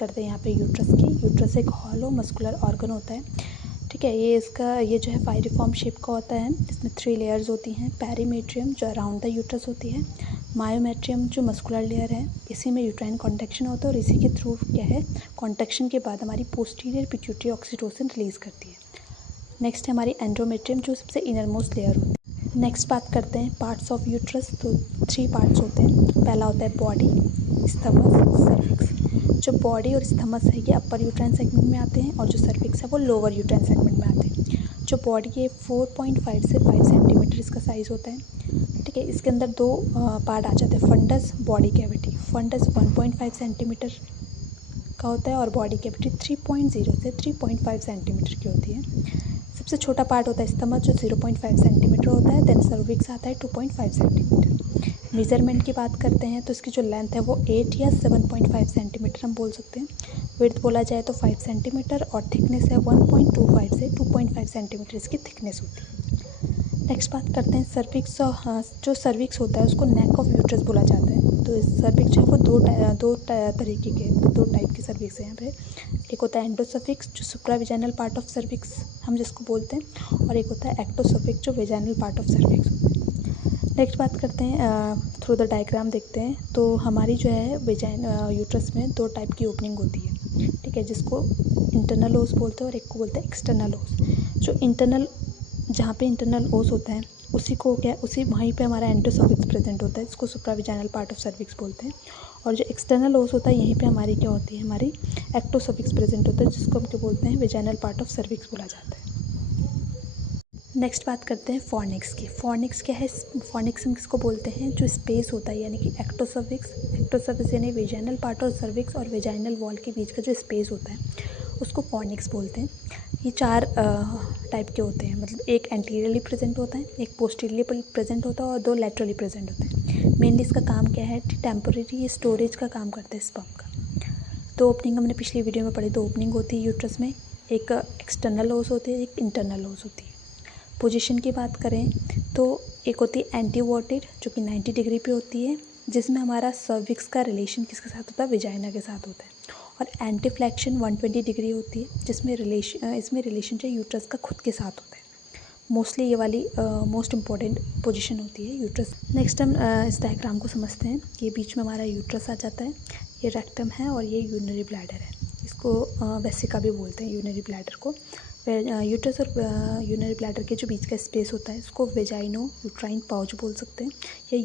करते हैं यहाँ पे यूट्रस की। यूट्रस एक हॉलो मस्कुलर ऑर्गन होता है, ठीक है। ये जो है फाइरिफॉर्म शेप का होता है, जिसमें 3 लेयर्स होती हैं। पेरीमेट्रियम जो अराउंड द यूट्रस होती है, मायोमेट्रियम जो मस्कुलर लेयर है, इसी में यूट्राइन कॉन्ट्रैक्शन होता है और इसी के थ्रू क्या है, कॉन्ट्रैक्शन के बाद हमारी पोस्टीरियर पिट्यूटरी ऑक्सीटोसिन रिलीज़ करती है। नेक्स्ट है हमारी एंडोमेट्रियम जो सबसे इनर मोस्ट लेयर होती है। नेक्स्ट बात करते हैं पार्ट्स ऑफ यूट्रस। तो 3 पार्ट्स होते हैं। पहला होता है बॉडी, स्थमस, सर्विक्स। जो बॉडी और स्थमस है ये अपर यूट्राइन सेगमेंट में आते हैं और जो सर्विक्स है वो लोअर यूट्राइन सेगमेंट में आते हैं। जो बॉडी है 4.5 से 5 सेंटीमीटर इसका साइज़ होता है, ठीक है। इसके अंदर 2 पार्ट आ जाते हैं, fundus, body cavity. Fundus 1.5 centimetre का होता है और बॉडी कैविटी 3.0 से 3.5 सेंटीमीटर की होती है। सबसे छोटा पार्ट होता है स्टमक जो 0.5 सेंटीमीटर होता है। देन सर्विक्स आता है 2.5 सेंटीमीटर। मेज़रमेंट की बात करते हैं तो इसकी जो लेंथ है वो 8 या 7.5 सेंटीमीटर हम बोल सकते हैं। विड्थ बोला जाए तो 5 सेंटीमीटर और थिकनेस है 1.25 से 2.5 सेंटीमीटर इसकी थिकनेस होती है। नेक्स्ट बात करते हैं सर्विक्स। जो सर्विक्स होता है उसको नेक ऑफ यूट्रस बोला जाता है। तो इस सर्विक्स जो है वो दो तरीके के 2 टाइप के सर्विक्स हैं यहाँ पे। एक होता है एंडोसर्विक्स जो सुप्राविजाइनल पार्ट ऑफ सर्विक्स हम जिसको बोलते हैं, और एक होता है एक्टोसर्विक्स जो वेजाइनल पार्ट ऑफ सर्विक्स होता है। नेक्स्ट बात करते हैं, थ्रू द डायग्राम देखते हैं। तो हमारी जो है यूट्रस में 2 टाइप की ओपनिंग होती है, ठीक है, जिसको इंटरनल ओस बोलते हैं और एक को बोलते हैं एक्सटर्नल ओस। जो इंटरनल, जहाँ पे इंटरनल ओस होता है उसी वहीं पे हमारा एंडोसर्विक्स प्रेजेंट होता है, इसको सुप्राविजाइनल पार्ट ऑफ सर्विक्स बोलते हैं। और जो एक्सटर्नल ओस होता है यहीं पे हमारी क्या होती है, हमारी एक्टोसर्विक्स प्रेजेंट होता है, जिसको हम क्या बोलते हैं, वेजाइनल पार्ट ऑफ सर्विक्स बोला जाता है। नेक्स्ट बात करते हैं फॉर्निक्स की। फॉर्निक्स क्या है, फॉर्निक्स हम किसको बोलते हैं, जो स्पेस होता है यानी कि एक्टोसर्विक्स यानी वेजाइनल पार्ट ऑफ सर्विक्स और वेजाइनल वॉल के बीच का जो स्पेस होता है उसको फॉर्निक्स बोलते हैं। ये 4 टाइप के होते हैं, मतलब एक एंटीरियरली प्रेजेंट होता है, एक पोस्टीरियरली प्रेजेंट होता है और 2 लैटरली प्रेजेंट होते हैं। मेनली इसका काम क्या है, टेम्परेरी स्टोरेज का काम करता है स्पर्म का। 2 ओपनिंग हमने पिछली वीडियो में पढ़ी, 2 ओपनिंग होती है यूट्रस में, एक एक्सटर्नल ओस होती है, एक इंटरनल ओस होती है। पोजीशन की बात करें तो एक होती है एंटीवर्टेड जो कि 90 डिग्री पे होती है, जिसमें हमारा सर्विक्स का रिलेशन किसके साथ होता है, वेजाइना के साथ होता है। और एंटीफ्लेक्शन 120 डिग्री होती है, जिसमें इसमें रिलेशन जो यूट्रस का खुद के साथ होता है। मोस्टली ये वाली मोस्ट इम्पॉर्टेंट पोजीशन होती है यूट्रस। नेक्स्ट हम इस डायग्राम को समझते हैं। ये बीच में हमारा यूट्रस आ जाता है, ये रेक्टम है और ये यूरिनरी ब्लैडर है। इसको वेसिका भी बोलते हैं यूरिनरी ब्लैडर को। यूट्रस और यूरिनरी ब्लैडर के जो बीच का स्पेस होता है इसको वेजाइनो यूट्राइन पाउच बोल सकते हैं या